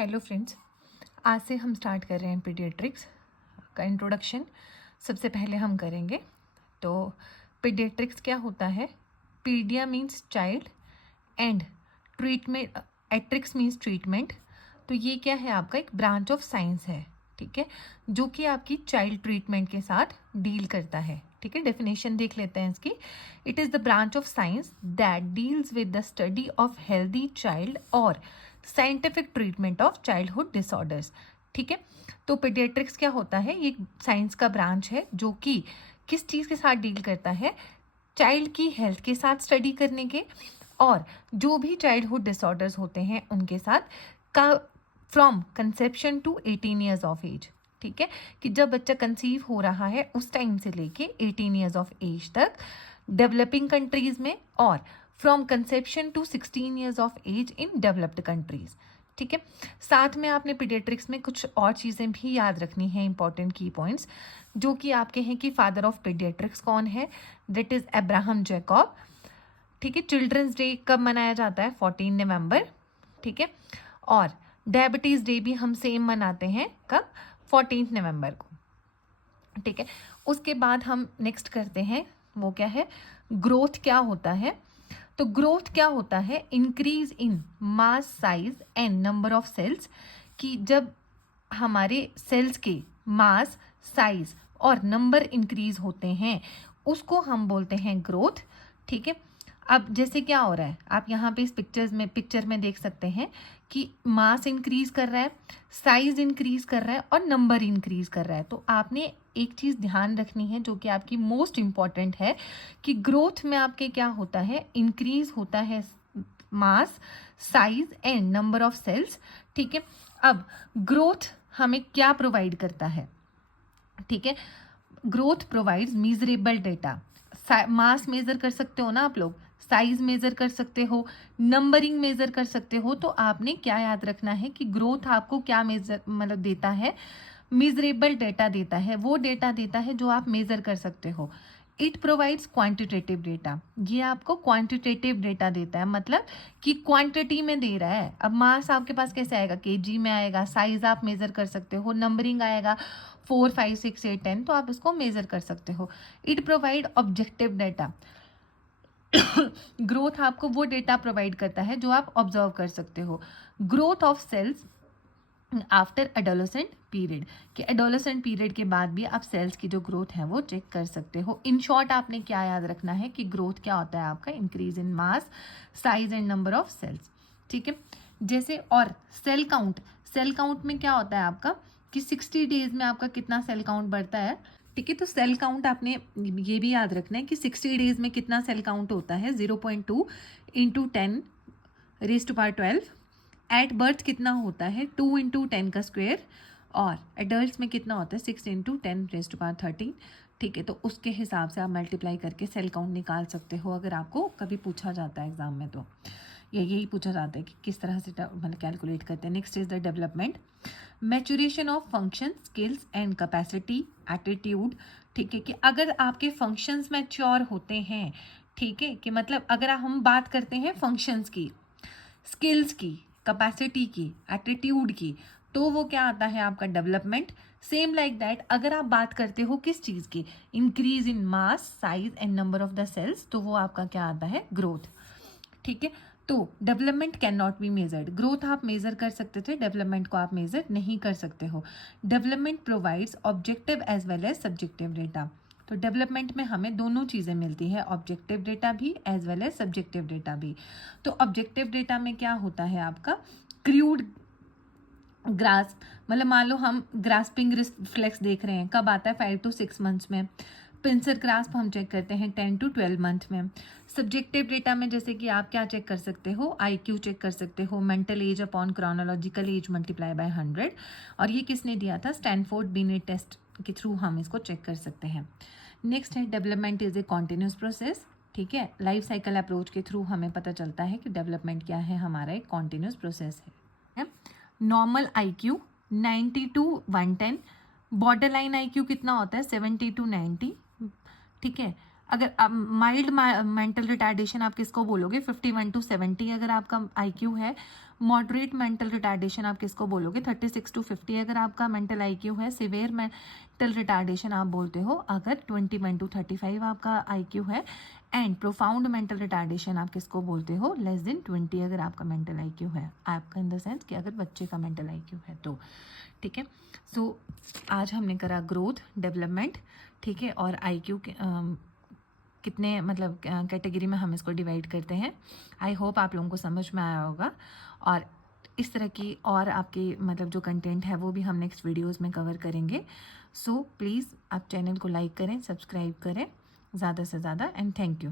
Hello friends, आज से हम स्टार्ट कर रहे हैं पीडियाट्रिक्स का इंट्रोडक्शन। सबसे पहले हम करेंगे तो पीडियाट्रिक्स क्या होता है। Pedia means child and treatment, atrics means treatment. तो ये क्या है, आपका एक ब्रांच ऑफ साइंस है, ठीक है, जो कि आपकी चाइल्ड ट्रीटमेंट के साथ डील करता है। ठीक है, डेफिनेशन देख लेते हैं इसकी। It is the branch of science that deals with the study of healthy child और scientific treatment of childhood disorders. ठीक है, तो पीडियाट्रिक्स क्या होता है, ये साइंस का ब्रांच है जो कि किस चीज़ के साथ डील करता है, चाइल्ड की हेल्थ के साथ स्टडी करने के और जो भी चाइल्डहुड डिसऑर्डर्स होते हैं उनके साथ का from conception to 18 years of age. ठीक है, कि जब बच्चा कंसीव हो रहा है उस टाइम से लेके 18 ईयर्स ऑफ एज तक डेवलपिंग कंट्रीज में और from conception to 16 years of age in developed countries. ठीक है, साथ में आपने पीडियाट्रिक्स में कुछ और चीज़ें भी याद रखनी है, इंपॉर्टेंट की पॉइंट्स, जो कि आपके हैं कि फादर ऑफ पीडियाट्रिक्स कौन है, दैट इज अब्राहम जैकब। ठीक है, चिल्ड्रंस डे कब मनाया जाता है, 14 नवंबर। ठीक है, और डायबिटीज़ डे भी हम सेम मनाते हैं, कब, 14 नवंबर को। ठीक है, उसके बाद हम नेक्स्ट करते हैं, वो क्या है, ग्रोथ क्या होता है। तो ग्रोथ क्या होता है, increase in mass size and number of cells, कि जब हमारे सेल्स के मास, साइज और नंबर इंक्रीज होते हैं उसको हम बोलते हैं ग्रोथ। ठीक है, अब जैसे क्या हो रहा है, आप यहाँ पे इस पिक्चर में देख सकते हैं कि मास इंक्रीज कर रहा है, साइज इंक्रीज कर रहा है और नंबर इंक्रीज कर रहा है। तो आपने एक चीज़ ध्यान रखनी है जो कि आपकी मोस्ट इम्पॉर्टेंट है, कि ग्रोथ में आपके क्या होता है, इंक्रीज होता है mass, size and number of cells. ठीक है, अब ग्रोथ हमें क्या प्रोवाइड करता है, ठीक है, ग्रोथ प्रोवाइड्स मीजरेबल डेटा। मास मेजर कर सकते हो ना आप लोग, साइज मेजर कर सकते हो, नंबरिंग मेजर कर सकते हो। तो आपने क्या याद रखना है कि ग्रोथ आपको क्या मेजर मतलब देता है, मीजरेबल डेटा देता है, वो डेटा देता है जो आप मेजर कर सकते हो। इट प्रोवाइड्स क्वांटिटेटिव डेटा, ये आपको क्वांटिटेटिव डेटा देता है, मतलब कि क्वांटिटी में दे रहा है। अब मास आपके पास कैसे आएगा, केजी में आएगा, साइज आप मेजर कर सकते हो, नंबरिंग आएगा 4, 5, 6, 8, 10, तो आप इसको मेजर कर सकते हो। It provide objective data, growth आपको वो डेटा प्रोवाइड करता है जो आप ऑब्जर्व कर सकते हो। Growth of cells after adolescent period, कि एडोलेसेंट पीरियड के बाद भी आप सेल्स की जो ग्रोथ है वो चेक कर सकते हो। इन शॉर्ट आपने क्या याद रखना है कि ग्रोथ क्या होता है आपका, increase in mass, size and number of cells. ठीक है, जैसे और सेल काउंट, सेल काउंट में क्या होता है आपका कि 60 डेज में आपका कितना सेल काउंट बढ़ता है। ठीक है, तो सेल काउंट आपने ये भी याद रखना है कि 60 डेज में कितना सेल काउंट होता है, 0.2 into 10 raise to power 12। At birth कितना होता है, 2 इंटू 10 का स्क्वायर, और एडल्ट में कितना होता है, 6 इंटू 10 रेज टू पावर 13। ठीक है, तो उसके हिसाब से आप मल्टीप्लाई करके सेल काउंट निकाल सकते हो, अगर आपको कभी पूछा जाता है एग्जाम में तो यही पूछा जाता है कि किस तरह से मतलब कैलकुलेट करते हैं। Next is the development, maturation of function, skills and capacity, attitude. ठीक है, कि अगर आपके फंक्शंस मैच्योर होते हैं, ठीक है, कि मतलब अगर हम बात करते हैं फंक्शंस की, स्किल्स की, कैपेसिटी की, एटीट्यूड की, तो वो क्या आता है आपका डेवलपमेंट। सेम लाइक दैट अगर आप बात करते हो किस चीज़ की, increase in mass, size and number of the cells, तो वो आपका क्या आता है, ग्रोथ। ठीक है, तो development can not be measured, growth आप मेजर कर सकते थे, डेवलपमेंट को आप मेजर नहीं कर सकते हो। Development provides objective as well as subjective data, तो डेवलपमेंट में हमें दोनों चीज़ें मिलती है, ऑब्जेक्टिव डेटा भी as well as subjective data भी। तो ऑब्जेक्टिव डेटा में क्या होता है आपका, क्रूड ग्रास्प, मतलब मान लो हम ग्रास्पिंग रिफ्लेक्स देख रहे हैं, कब आता है, 5 to 6 मंथ्स में। पिंसर ग्रास्प हम चेक करते हैं 10 to 12 मंथ में। सब्जेक्टिव डेटा में जैसे कि आप क्या चेक कर सकते हो, आईक्यू चेक कर सकते हो, mental as upon chronological S multiply by 100, और ये किसने दिया था, स्टैनफोर्ड बिनेट टेस्ट के थ्रू हम इसको चेक कर सकते हैं। नेक्स्ट है development is a continuous process. ठीक है, लाइफ साइकिल अप्रोच के थ्रू हमें पता चलता है कि डेवलपमेंट क्या है, हमारा एक कॉन्टिन्यूस प्रोसेस है। Normal IQ 90 to 110, border line IQ कितना होता है, 70 to 90। ठीक है, अगर माइल्ड मेंटल रिटार्डेशन आप किसको बोलोगे, 51 to 70 अगर आपका IQ है। मॉडरेट मेंटल रिटार्डेशन आप किसको बोलोगे, 36 to 50 अगर आपका मेंटल IQ है। सिवियर मेंटल रिटार्डेशन आप बोलते हो अगर 21 to 35 आपका IQ है। एंड प्रोफाउंड मेंटल रिटार्डेशन आप किसको बोलते हो, लेस देन 20 अगर आपका मेंटल IQ है। आपका इन द सेंस कि अगर बच्चे का मेंटल IQ है तो, ठीक है। सो आज हमने करा ग्रोथ, डेवलपमेंट, ठीक है, और IQ के कितने मतलब कैटेगरी में हम इसको डिवाइड करते हैं। आई होप आप लोगों को समझ में आया होगा। और इस तरह की और आपकी मतलब जो कंटेंट है वो भी हम नेक्स्ट वीडियोस में कवर करेंगे। सो प्लीज़ आप चैनल को लाइक करें, सब्सक्राइब करें ज़्यादा से ज़्यादा, एंड थैंक यू।